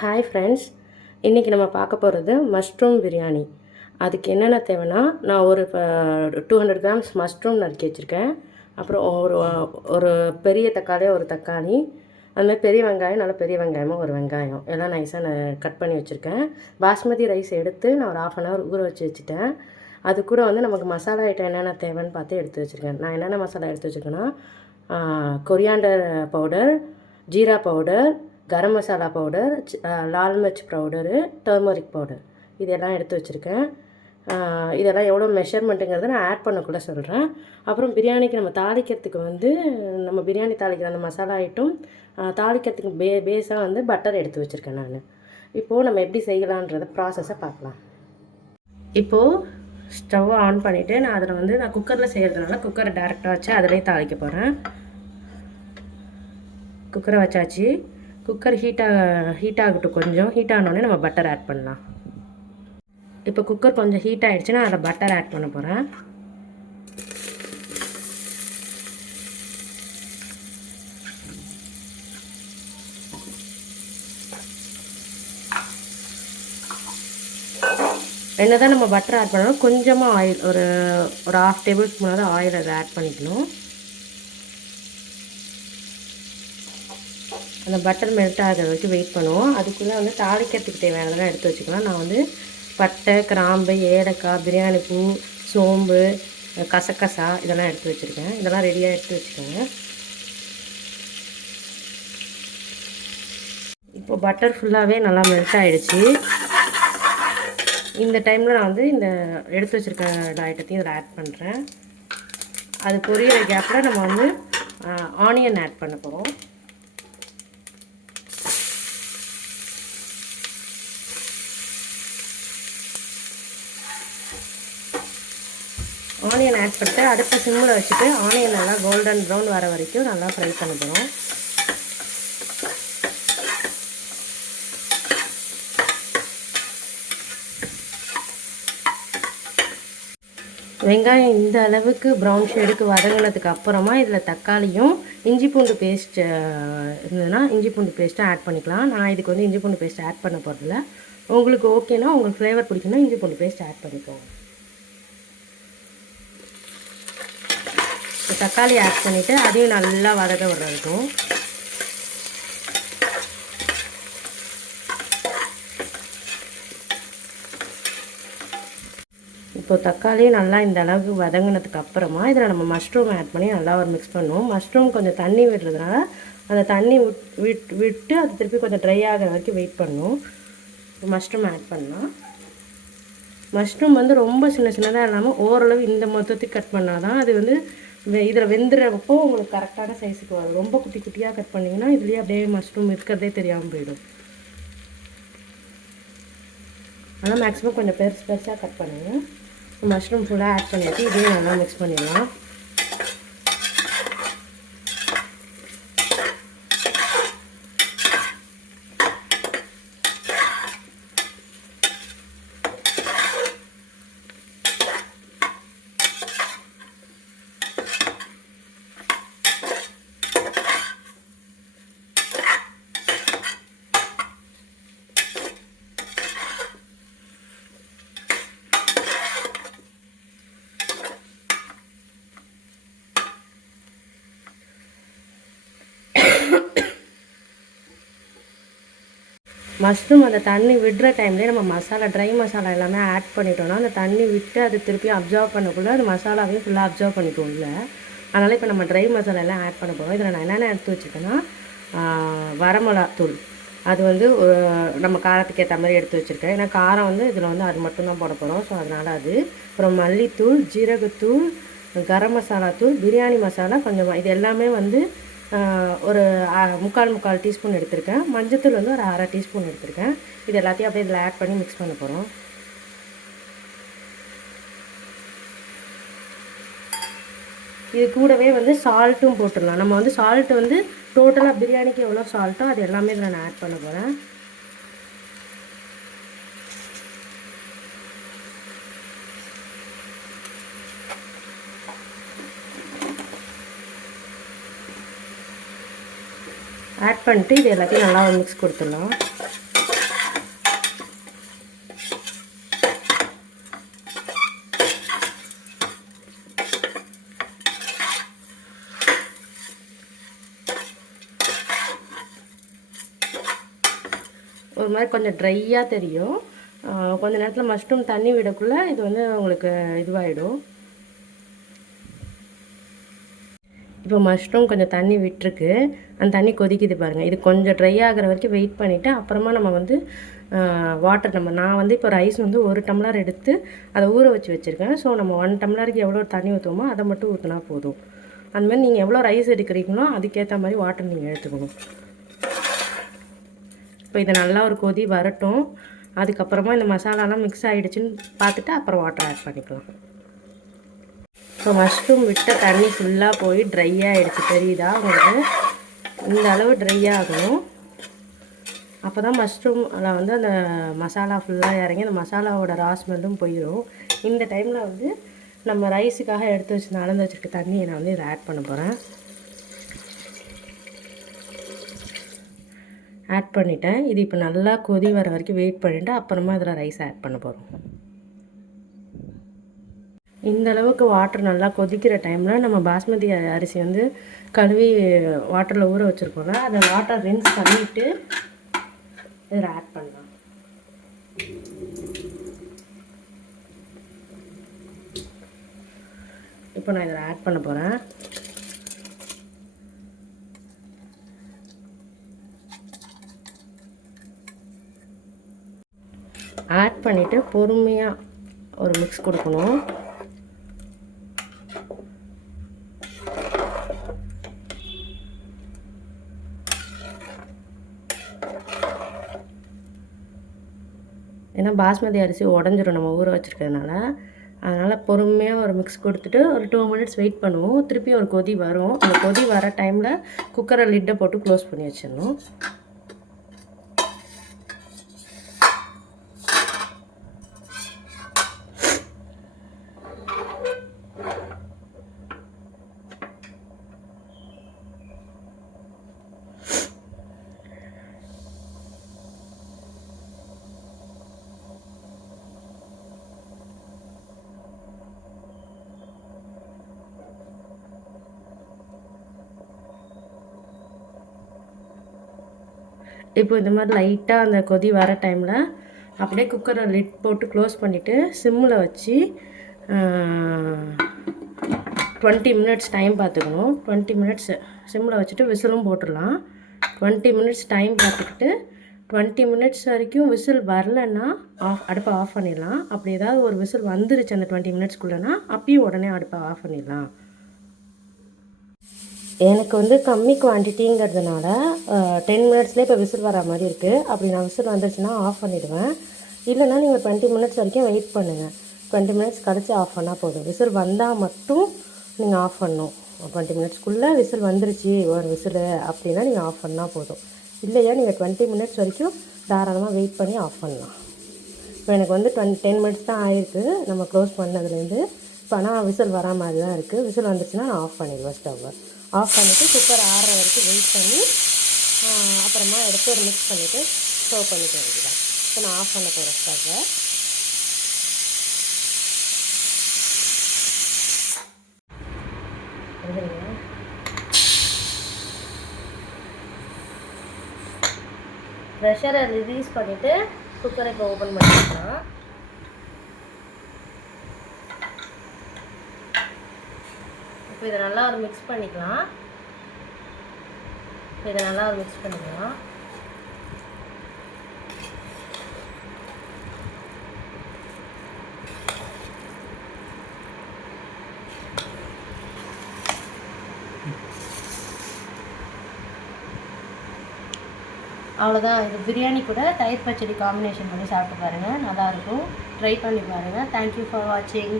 Hi friends, இன்றைக்கி நம்ம பார்க்க போகிறது மஷ்ரூம் பிரியாணி. அதுக்கு என்னென்ன தேவைன்னா, நான் ஒரு 200 கிராம்ஸ் மஷ்ரூம் நறுக்கி வச்சுருக்கேன். அப்புறம் ஒரு ஒரு பெரிய தக்காளி, ஒரு தக்காளி, அதுமாதிரி பெரிய வெங்காயம், நல்லா பெரிய வெங்காயமாக ஒரு வெங்காயம் எல்லாம் நைஸாக நான் கட் பண்ணி வச்சுருக்கேன். பாஸ்மதி ரைஸ் எடுத்து நான் ஒரு 1/2 அன் ஹவர் ஊற வச்சுட்டேன். அது கூட நமக்கு மசாலா ஐட்டம் என்னென்ன தேவைன்னு பார்த்து எடுத்து வச்சுருக்கேன். நான் என்னென்ன மசாலா எடுத்து வச்சுருக்கேன்னா, coriander powder, jeera powder, garam masala powder, lal mirch powder, turmeric powder, இதெல்லாம் எடுத்து வச்சுருக்கேன். இதெல்லாம் எவ்வளோ மெஷர்மெண்ட்டுங்கிறத நான் ஆட் பண்ணக்குள்ளே சொல்கிறேன். அப்புறம் பிரியாணிக்கு நம்ம தாளிக்கிறதுக்கு நம்ம பிரியாணி தாளிக்கிற அந்த மசாலா ஐட்டம் தாளிக்கிறதுக்கு பேஸாக பட்டர் எடுத்து வச்சுருக்கேன் நான். இப்போது நம்ம எப்படி செய்யலான்றத ப்ராசஸை பார்க்கலாம். இப்போது ஸ்டவ்வை ஆன் பண்ணிவிட்டு நான் அதில் நான் குக்கரில் செய்கிறதுனால குக்கரை டேரெக்டாக வச்சு அதிலே தாளிக்க போகிறேன். குக்கரை வச்சாச்சு. குக்கர் ஹீட் ஆகட்டும். கொஞ்சம் ஹீட் ஆனோடனே நம்ம பட்டர் ஆட் பண்ணலாம். இப்போ குக்கர் கொஞ்சம் ஹீட் ஆகிடுச்சுன்னா அதில் பட்டர் ஆட் பண்ண போகிறேன். என்னதான் நம்ம பட்டர் ஆட் பண்ணாலும் கொஞ்சமாக ஆயில், ஒரு 1/2 டேபிள் ஸ்பூனாவது ஆயில் அதை ஆட் பண்ணிக்கணும். அந்த பட்டர் மெல்ட் ஆகிற வரைக்கும் வெயிட் பண்ணுவோம். அதுக்குள்ளே தாளிக்கிறதுக்கு தேவையானதெல்லாம் எடுத்து வச்சுக்கலாம். நான் பட்டை, கிராம்பு, ஏலக்காய், பிரியாணி பூ, சோம்பு, கசகசா இதெல்லாம் எடுத்து வச்சுருக்கேன். இதெல்லாம் ரெடியாக எடுத்து வச்சுக்கோங்க. இப்போ பட்டர் ஃபுல்லாகவே நல்லா மெல்ட் ஆகிடுச்சு. இந்த டைமில் நான் இந்த எடுத்து வச்சுருக்க ஐட்டத்தையும் இதில் ஆட் பண்ணுறேன். அது பொரியிற கேப்பில் நம்ம ஆனியன் ஆட் பண்ண போகிறோம். ஆனியன் ஆட் பண்ணிட்டு அடுப்பை சிம்மில் வச்சுட்டு ஆனியன் நல்லா கோல்டன் ப்ரௌன் வர வரைக்கும் நல்லா ஃப்ரை பண்ண போகிறோம். வெங்காயம் இந்த அளவுக்கு ப்ரௌன் ஷேடுக்கு வதங்கினதுக்கு அப்புறமா இதில் தக்காளியும் இஞ்சி பூண்டு பேஸ்ட் இருந்ததுன்னா இஞ்சி பூண்டு பேஸ்ட்டை ஆட் பண்ணிக்கலாம். நான் இதுக்கு இஞ்சி பூண்டு பேஸ்ட் ஆட் பண்ண போகிறதில்ல. உங்களுக்கு ஓகேனா, உங்களுக்கு ஃப்ளேவர் பிடிக்குன்னா இஞ்சி பூண்டு பேஸ்ட் ஆட் பண்ணிக்கோங்க. தக்காளி ஆட் பண்ணிவிட்டு அதையும் நல்லா வதக்க விடுறதுக்கும். இப்போ தக்காளியும் நல்லா இந்த அளவுக்கு வதங்கினதுக்கு அப்புறமா இதில் நம்ம மஷ்ரூம் ஆட் பண்ணி நல்லா மிக்ஸ் பண்ணுவோம். மஷ்ரூம் கொஞ்சம் தண்ணி விடுறதுனால அந்த தண்ணி விட்டு அது திருப்பி கொஞ்சம் ட்ரை ஆகிற வரைக்கும் வெயிட் பண்ணும். மஷ்ரூம் ஆட் பண்ணலாம். மஷ்ரூம் ரொம்ப சின்னதாக இல்லாமல் ஓரளவு இந்த மொத்தத்துக்கு கட் பண்ணால் தான் அது இதில் வெந்துடுறப்போ உங்களுக்கு கரெக்டான சைஸுக்கு வரும். ரொம்ப குட்டி குட்டியாக கட் பண்ணிங்கன்னா இதுலேயே அப்படியே மஷ்ரூம் இருக்கிறதே தெரியாமல் போயிடும். ஆனால் மேக்ஸிமம் கொஞ்சம் பெருசாக கட் பண்ணுங்கள். மஷ்ரூம் ஃபுல்லாக ஆட் பண்ணிவிட்டு இதையும் நல்லா மிக்ஸ் பண்ணிடலாம். மஷ்ரூம் அந்த தண்ணி விடுற டைம்லேயே நம்ம மசாலா, ட்ரை மசாலா எல்லாமே ஆட் பண்ணிட்டோம்னா அந்த தண்ணி விட்டு அது திருப்பி அப்சர்வ் பண்ணக்குள்ளே அது மசாலாவையும் ஃபுல்லாக அப்சர்வ் பண்ணிக்கும் இல்லை. அதனால் இப்போ நம்ம ட்ரை மசாலா எல்லாம் ஆட் பண்ண போகிறோம். இதில் நான் என்னென்ன எடுத்து வச்சுருக்கேன்னா, வரமிளகாத்தூள், அது நம்ம காரத்துக்கு ஏற்ற மாதிரி எடுத்து வச்சுருக்கேன். ஏன்னா காரம் இதில் அது மட்டும்தான் போட போகிறோம். ஸோ அதனால் அது. அப்புறம் மல்லித்தூள், ஜீரகத்தூள், கரம் மசாலா தூள், பிரியாணி மசாலா கொஞ்சமாக, இது எல்லாமே ஒரு 3/4 டீஸ்பூன் எடுத்திருக்கேன். மஞ்சத்தூள் ஒரு 1/2 டீஸ்பூன் எடுத்திருக்கேன். இது எல்லாத்தையும் அப்படியே இதில் ஆட் பண்ணி மிக்ஸ் பண்ண போகிறோம். இது கூடவே சால்ட்டும் போட்டுடலாம். நம்ம சால்ட்டு டோட்டலாக பிரியாணிக்கு எவ்வளோ சால்ட்டோ அது எல்லாமே இதில் நான் ஆட் பண்ண போகிறேன். ஆட் பண்ணிட்டு இது எல்லாத்தையும் நல்லா மிக்ஸ் கொடுத்துடலாம். ஒரு மாதிரி கொஞ்சம் ட்ரையாக தெரியும். கொஞ்ச நேரத்தில் மஷ்ரூம் தண்ணி விடக்குள்ளே இது வந்து உங்களுக்கு இதுவாகிடும். இப்போ மஷ்ரூம் கொஞ்சம் தண்ணி விட்டுருக்கு, அந்த தண்ணி கொதிக்குது பாருங்கள். இது கொஞ்சம் ட்ரை ஆகிற வரைக்கும் வெயிட் பண்ணிவிட்டு அப்புறமா நம்ம வந்து வாட்டர் நான் வந்து இப்போ ரைஸ் வந்து 1 டம்ளர் எடுத்து அதை ஊற வச்சுருக்கேன். ஸோ நம்ம 1 டம்ளருக்கு எவ்வளோ தண்ணி ஊற்றுவோமோ அதை மட்டும் ஊற்றினா போதும். அந்தமாதிரி நீங்கள் எவ்வளோ ரைஸ் எடுக்கிறீங்களோ அதுக்கேற்ற மாதிரி வாட்டர் நீங்கள் எடுத்துக்கணும். இப்போ இதை நல்லா ஒரு கொதி வரட்டும். அதுக்கப்புறமா இந்த மசாலாலாம் மிக்ஸ் ஆகிடுச்சின்னு பார்த்துட்டு அப்புறம் வாட்டர் ஆட் பண்ணிக்கலாம். இப்போ மஷ்ரூம் விட்ட தண்ணி ஃபுல்லாக போய் ட்ரை ஆகிடுச்சு, தெரியுதா உங்களுக்கு? இந்த அளவு ட்ரை ஆகணும். அப்போ தான் மஷ்ரூமில் வந்து அந்த மசாலா ஃபுல்லாக இறங்கி அந்த மசாலாவோட ரா ஸ்மெல்லும் போயிடும். இந்த டைமில் வந்து நம்ம ரைஸுக்காக எடுத்து வச்சு நடந்து வச்சுருக்க தண்ணியை நான் வந்து இதை ஆட் பண்ண போகிறேன். ஆட் பண்ணிட்டேன். இது இப்போ நல்லா கொதி வர வரைக்கும் வெயிட் பண்ணிவிட்டு அப்புறமா இதில் ரைஸ் ஆட் பண்ண போகிறோம். இந்த அளவுக்கு வாட்டர் நல்லா கொதிக்கிற டைமில் நம்ம பாஸ்மதி அரிசி வந்து கழுவி வாட்டரில் ஊற வச்சுருக்கோம்ல, அதை வாட்டர் ரின்ஸ் பண்ணிவிட்டு இதில் ஆட் பண்ணலாம். இப்போ நான் இதில் ஆட் பண்ண போகிறேன். ஆட் பண்ணிவிட்டு பொறுமையாக ஒரு மிக்ஸ் கொடுக்கணும். ஏன்னா பாஸ்மதி அரிசி உடஞ்சிரும் நம்ம ஊற வச்சுருக்கிறதுனால. அதனால் பொறுமையாக ஒரு மிக்ஸ் கொடுத்துட்டு ஒரு 2 மினிட்ஸ் வெயிட் பண்ணுவோம். திருப்பி ஒரு கொதி வரும். அந்த கொதி வர டைமில் குக்கரை லிட்டை போட்டு க்ளோஸ் பண்ணி வச்சிடணும். இப்போ இந்த மாதிரி லைட்டாக அந்த கொதி வர டைமில் அப்படியே குக்கரை லிட் போட்டு க்ளோஸ் பண்ணிவிட்டு சிம்மில் வச்சு 20 மினிட்ஸ் டைம் பார்த்துக்கணும். 20 மினிட்ஸ் சிம்மில் வச்சுட்டு விசிலும் போட்டுடலாம். 20 மினிட்ஸ் டைம் பார்த்துக்கிட்டு 20 மினிட்ஸ் வரைக்கும் விசில் வரலன்னா அடுப்பை ஆஃப் பண்ணிடலாம். அப்படி ஏதாவது ஒரு விசில் வந்துருச்சு அந்த 20 மினிட்ஸ்க்குள்ளேனா அப்பயும் உடனே அடுப்பை ஆஃப் பண்ணிடலாம். எனக்கு வந்து கம்மி குவான்டிட்டிங்கிறதுனால 10 மினிட்ஸ்லேயே இப்போ விசில் வர மாதிரி இருக்குது. அப்படி நான் விசில் வந்துருச்சுன்னா ஆஃப் பண்ணிவிடுவேன். இல்லைனா நீங்கள் 20 மினிட்ஸ் வரைக்கும் வெயிட் பண்ணுங்கள். 20 மினிட்ஸ் கழிச்சு ஆஃப் பண்ணால் போதும். விசில் வந்தால் மட்டும் நீங்கள் ஆஃப் பண்ணணும். 20 மினிட்ஸ்க்குள்ளே விசில் வந்துருச்சு ஒரு விசில் அப்படின்னா நீங்கள் ஆஃப் பண்ணால் போதும். இல்லையா நீங்கள் 20 மினிட்ஸ் வரைக்கும் தாராளமாக வெயிட் பண்ணி ஆஃப் பண்ணலாம். இப்போ எனக்கு வந்து 10 மினிட்ஸ் தான் ஆகிருக்கு நம்ம க்ளோஸ் பண்ணதுலேருந்து. இப்போ ஆனால் விசில் வரா மாதிரி தான் இருக்குது. விசில் வந்துருச்சுன்னா நான் ஆஃப் பண்ணிடுவேன். ஸ்டவ்வை ஆஃப் பண்ணிவிட்டு குக்கர் ஆறுற வரைக்கும் வெயிட் பண்ணி அப்புறமா எடுத்து ஒரு மிக்ஸ் பண்ணிவிட்டு சர்வ் பண்ணிக்க வேண்டியதான். இப்போ நான் ஆஃப் பண்ண போகிறேன் ஸ்டவ்வை. ப்ரெஷரை ரிலீஸ் பண்ணிவிட்டு குக்கரை இப்போ ஓப்பன் பண்ணிக்கலாம். இப்போ இதை நல்லா ஒரு மிக்ஸ் பண்ணிக்கலாம். அவ்வளோதான். இது பிரியாணி கூட தயிர் பச்சடி காம்பினேஷன் பண்ணி சாப்பிட்டு பாருங்கள், நல்லாயிருக்கும். ட்ரை பண்ணி பாருங்கள். தேங்க்யூ ஃபார் வாட்சிங்.